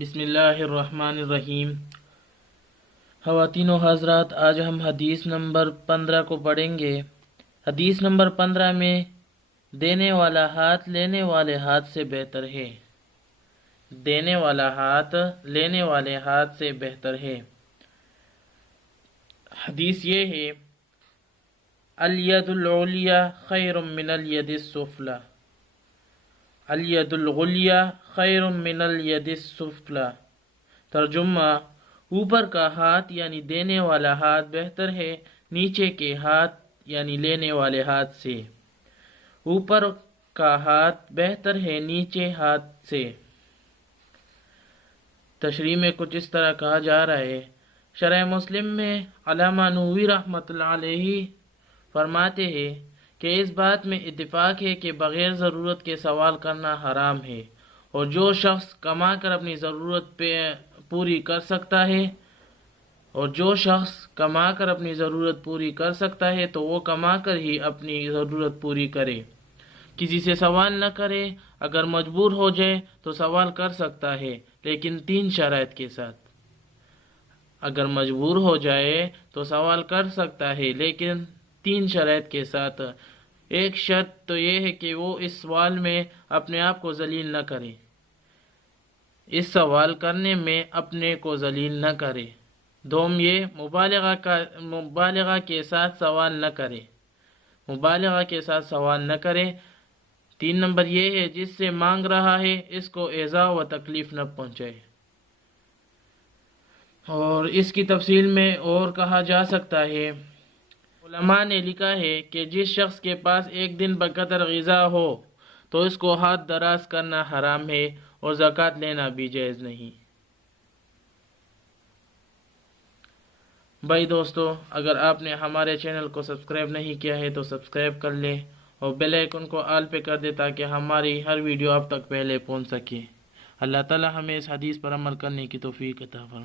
بسم اللہ الرحمن الرحیم۔ خواتین و حضرات، آج ہم حدیث نمبر 15 کو پڑھیں گے۔ حدیث نمبر 15 میں دینے والا ہاتھ لینے والے ہاتھ سے بہتر ہے۔ دینے والا ہاتھ لینے والے ہاتھ سے بہتر ہے۔ حدیث یہ ہے، الید العلیٰ خیر من الید السفلی، الید العلیٰ خیر من الید السفلی۔ ترجمہ: اوپر کا ہاتھ یعنی دینے والا ہاتھ بہتر ہے نیچے کے ہاتھ یعنی لینے والے ہاتھ سے۔ اوپر کا ہاتھ بہتر ہے نیچے ہاتھ سے۔ تشریح میں کچھ اس طرح کہا جا رہا ہے۔ شرح مسلم میں علامہ نووی رحمۃ اللہ علیہ فرماتے ہیں کہ اس بات میں اتفاق ہے کہ بغیر ضرورت کے سوال کرنا حرام ہے، اور جو شخص کما کر اپنی ضرورت پوری کر سکتا ہے تو وہ کما کر ہی اپنی ضرورت پوری کرے، کسی سے سوال نہ کرے۔ اگر مجبور ہو جائے تو سوال کر سکتا ہے، لیکن 3 شرائط کے ساتھ۔ اگر مجبور ہو جائے تو سوال کر سکتا ہے، لیکن 3 شرائط کے ساتھ۔ ایک شرط تو یہ ہے کہ وہ اس سوال میں اپنے آپ کو ذلیل نہ کرے، اس سوال کرنے میں اپنے کو ذلیل نہ کرے۔ دوم یہ مبالغہ کے ساتھ سوال نہ کرے۔ 3 نمبر یہ ہے، جس سے مانگ رہا ہے اس کو ایذا و تکلیف نہ پہنچائے۔ اور اس کی تفصیل میں اور کہا جا سکتا ہے، علماء نے لکھا ہے کہ جس شخص کے پاس ایک دن بقدر غذا ہو تو اس کو ہاتھ دراز کرنا حرام ہے، اور زکوٰۃ لینا بھی جائز نہیں۔ بھائی دوستو، اگر آپ نے ہمارے چینل کو سبسکرائب نہیں کیا ہے تو سبسکرائب کر لیں، اور بیل آئیکن کو آل پہ کر دیں تاکہ ہماری ہر ویڈیو آپ تک پہلے پہنچ سکے۔ اللہ تعالی ہمیں اس حدیث پر عمل کرنے کی توفیق عطا فرمائے۔